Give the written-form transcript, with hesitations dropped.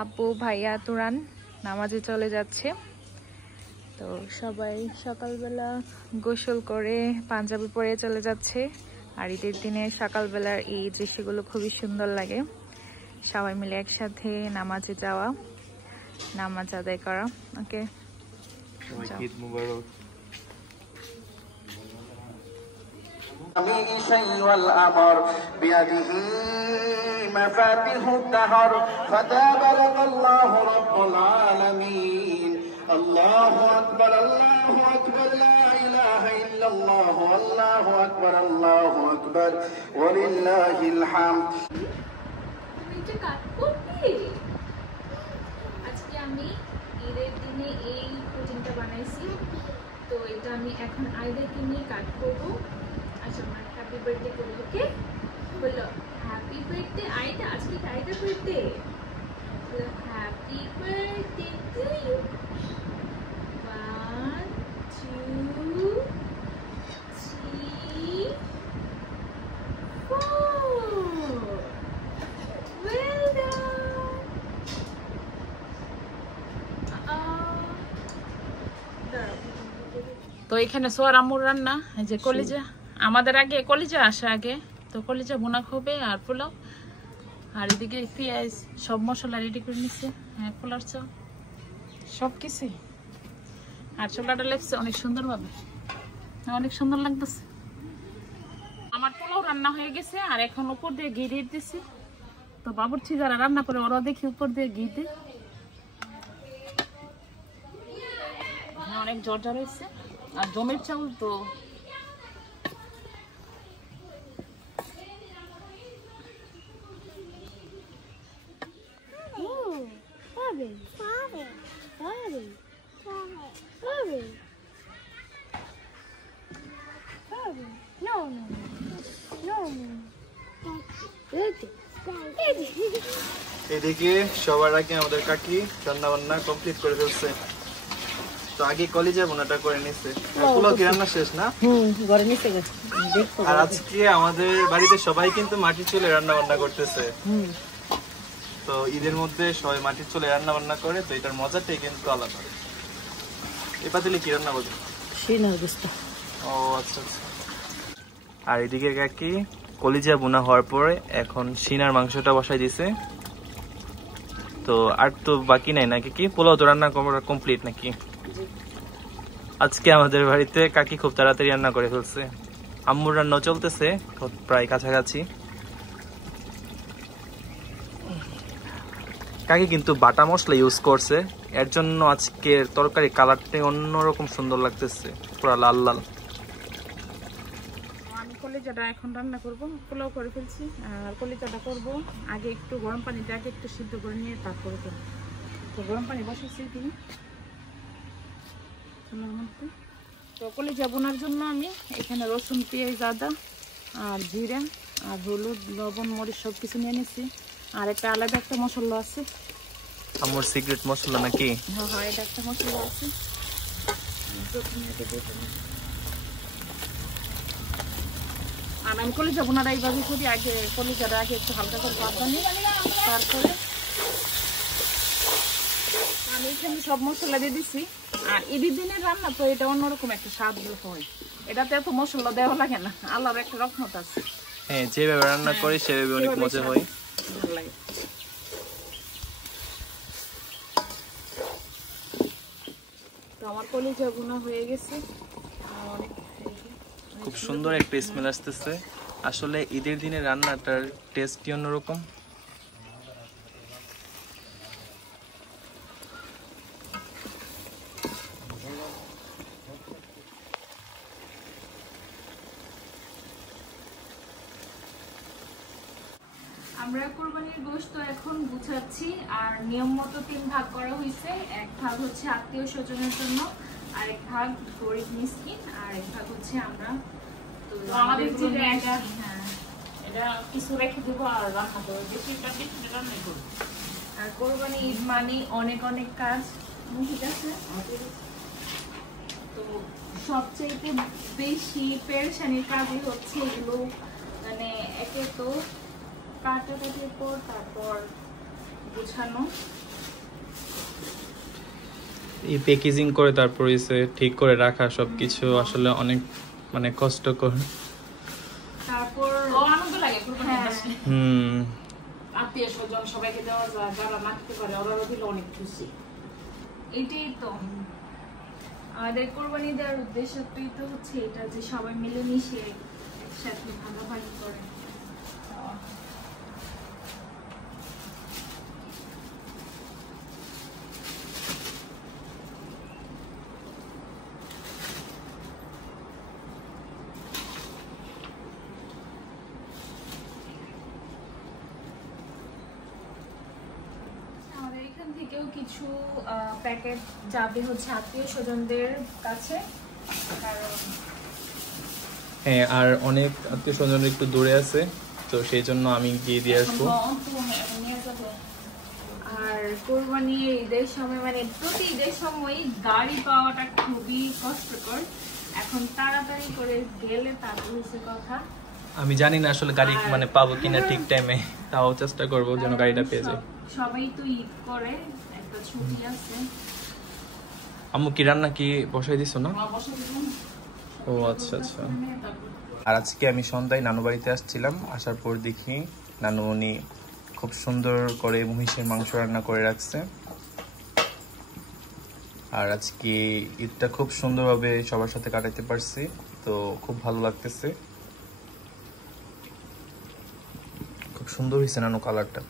আপু ভাইয়া তুরান নামাজে চলে যাচ্ছে। তো সবাই সকালবেলা গোসল করে পাঞ্জাবি পরে চলে যাচ্ছে। আর ঈদের দিনে সকালবেলার এই দৃশ্যগুলো খুবই সুন্দর লাগে, সবাই মিলে একসাথে নামাজে যাওয়া, নামাজ আদায় করা। ওকে, ঈদ মুবারক। والأمر بيده مفاتيح الدهر فتبارك الله رب العالمين الله أكبر لا إله إلا الله والله أكبر ولله الحمد আজকে আমি ঈদের দিনে এই পুডিংটা বানাইছি। তো এটা আমি এখন আইদাকে নিয়ে কাট করবো। আচ্ছা, আমার হ্যাপি বার্থডে করলো। ওকে, বললো হ্যাপি বার্থডে আইদা। আজকে Aida birthday, happy birthday to you. 1 2 3 4 well done. তো এখানে সোয়ার আম্মুর রান্না, এই যে কলিজা। আমাদের আগে কলিজা আসে আগে, তো কলিজা ভুনা হবে আর পোলাও। আর এদিকে পেঁয়াজ সব মশলা রেডি করে নিচ্ছে। হ্যাঁ, পোলার চাল সব কিছুই। আর ছোলাটা লেগছে অনেক সুন্দরভাবে, অনেক সুন্দর লাগতেছে। আমার পোলাও রান্না হয়ে গেছে আর এখন উপর দিয়ে ঘি দিয়ে দিচ্ছি। তো বাবুর্চি যারা রান্না করে ওরা দেখি উপর দিয়ে ঘি দিয়ে অনেক জর্জা রয়েছে। আর জমির চাউল তো এদিকে সবার আগে আমাদের কাকি রান্না বান্না কমপ্লিট করে ফেলছে। তো আগে কলিজা বোনাটা করে নিছে। পোলাও কি রান্না শেষ না? ঘরে নিচে গেছে। আর আজকে আমাদের বাড়িতে সবাই কিন্তু মাটির চুলে রান্না বান্না করতেছে। তো ঈদের মধ্যে সবাই মাটির চুলে রান্না বান্না করে, তো এটার মজাটাই কিন্তু আলাদা। এই পাতিলে কি রান্না করবে? সিনার গোশত। ও আচ্ছা আচ্ছা। আর এদিকে কাকি কলিজা বোনা হওয়ার পরে এখন সিনার মাংসটা বসাই দিছে। তো আর তো বাকি নাই নাকি? কি পোলাও তো রান্না করা কমপ্লিট নাকি? আজকে আমাদের বাড়িতে কাকি খুব তাড়াতাড়ি রান্না করে ফেলছে। আম্মুর রান্না চলতেছে প্রায় কাছাকাছি। কাকি কিন্তু বাটা মশলা ইউজ করছে, এর জন্য আজকের তরকারি কালারটা অন্যরকম সুন্দর লাগতেছে, পুরো লাল লাল। আমি কলিজাটা এখন রান্না করব, পোলাও করে ফেলছি। আর কলিজাটা করব আগে একটু গরম পানিতে আগে একটু সিদ্ধ করে নিয়ে তারপরে করব। তো গরম পানি বসেছি তিনি চুলার মধ্যে। তো কলিজা বোনার জন্য আমি এখানে রসুন, পেঁয়াজ, আদা আর জিরা আর হলুদ, লবণ, মরিচ সব কিছু নিয়ে নিয়েছি। আর একটা আলাদা একটা মশলা আছে, আমার সিক্রেট মশলা নাকি? হ্যাঁ হ্যাঁ, এটা একটা মশলা আছে। আর আমি কলিজা বোনাটা এইভাবে করি, আগে কলিজাটা আগে একটু হালকা করে ভাত বানিয়ে তারপরে আমি এখানে সব মশলা দিয়ে দিচ্ছি। আর ঈদের দিনের রান্না তো এটা অন্যরকম একটা স্বাদ হয়, এটাতে এত মশলা দেওয়া লাগে না, আল্লাহর একটা রহমত আছে। হ্যাঁ, যেভাবে রান্না করি সেভাবে অনেক মজা হয়, ভালো লাগে। তো আমার কলিজা বোনা হয়ে গেছে, অনেক খুব সুন্দর একটা স্মেল আসতেছে। আসলে ঈদের দিনে রান্নাটার টেস্টই অন্যরকম। আমরা কোরবানির গোশত এখন গুছাচ্ছি। আর নিয়ম মতো 3 ভাগ করা হয়েছে। এক ভাগ হচ্ছে আত্মীয় স্বজনের জন্য, আর এক ভাগ গরিব মিসকিন, আর এক ভাগ হচ্ছে আমরা। তো আমাদের যে এটা কিছু রেখে দেবো আর রান্না করবো, বেশি রান্না করবো। আর কোরবানি ঈদ মানে অনেক অনেক কাজ, ঠিক আছে? তো সবচেয়ে বেশি পেরেশানির কাজই হচ্ছে এগুলো, মানে একে তো কাটাকাটির পর তারপর গুছানো। এই প্যাকেজিং করে তারপর এসে ঠিক করে রাখা সবকিছু আসলে অনেক মানে কষ্টকর। তারপর আনন্দ লাগে আত্মীয় স্বজন সবাইকে দেওয়া যায়, যারা মাখতে পারে ওরা দিলে অনেক খুশি। এটাই তো আমাদের কোরবানি দেওয়ার উদ্দেশ্যটাই তো হচ্ছে এটা, যে সবাই মিলেমিশে একসাথে ভাগাভাগি করে। আমাদের এখান থেকেও কিছু প্যাকেট যাবে হচ্ছে আত্মীয় স্বজনদের কাছে, কারণ হ্যাঁ, আর অনেক আত্মীয় স্বজন একটু দূরে আছে, তো সেই জন্য আমি গিয়ে দিয়ে আসবো। আর কোরবানি ঈদের সময় মানে প্রতি ঈদের সময় গাড়ি পাওয়াটা খুবই কষ্টকর। এখন তাড়াতাড়ি করে গেলে তারপর হচ্ছে কথা। আমি জানি না আসলে গাড়ি মানে পাবো কিনা ঠিক টাইমে, তাও চেষ্টা করবো যেন গাড়িটা পেয়ে যাই। সবাই তো ঈদ করে, একটা ছুটি আছে। আম্মু কি রান্না কি বসাই দিছো না? ও আচ্ছা আচ্ছা। আর আজকে আমি সন্ধ্যায় নানু বাড়িতে আসছিলাম, আসার পর দেখি নানুমণি খুব সুন্দর করে মহিষের মাংস রান্না করে রাখছে। আর আজকে ঈদটা খুব সুন্দরভাবে সবার সাথে কাটাতে পারছি, তো খুব ভালো লাগতেছে। খুব সুন্দর হয়েছে নানু কালারটা।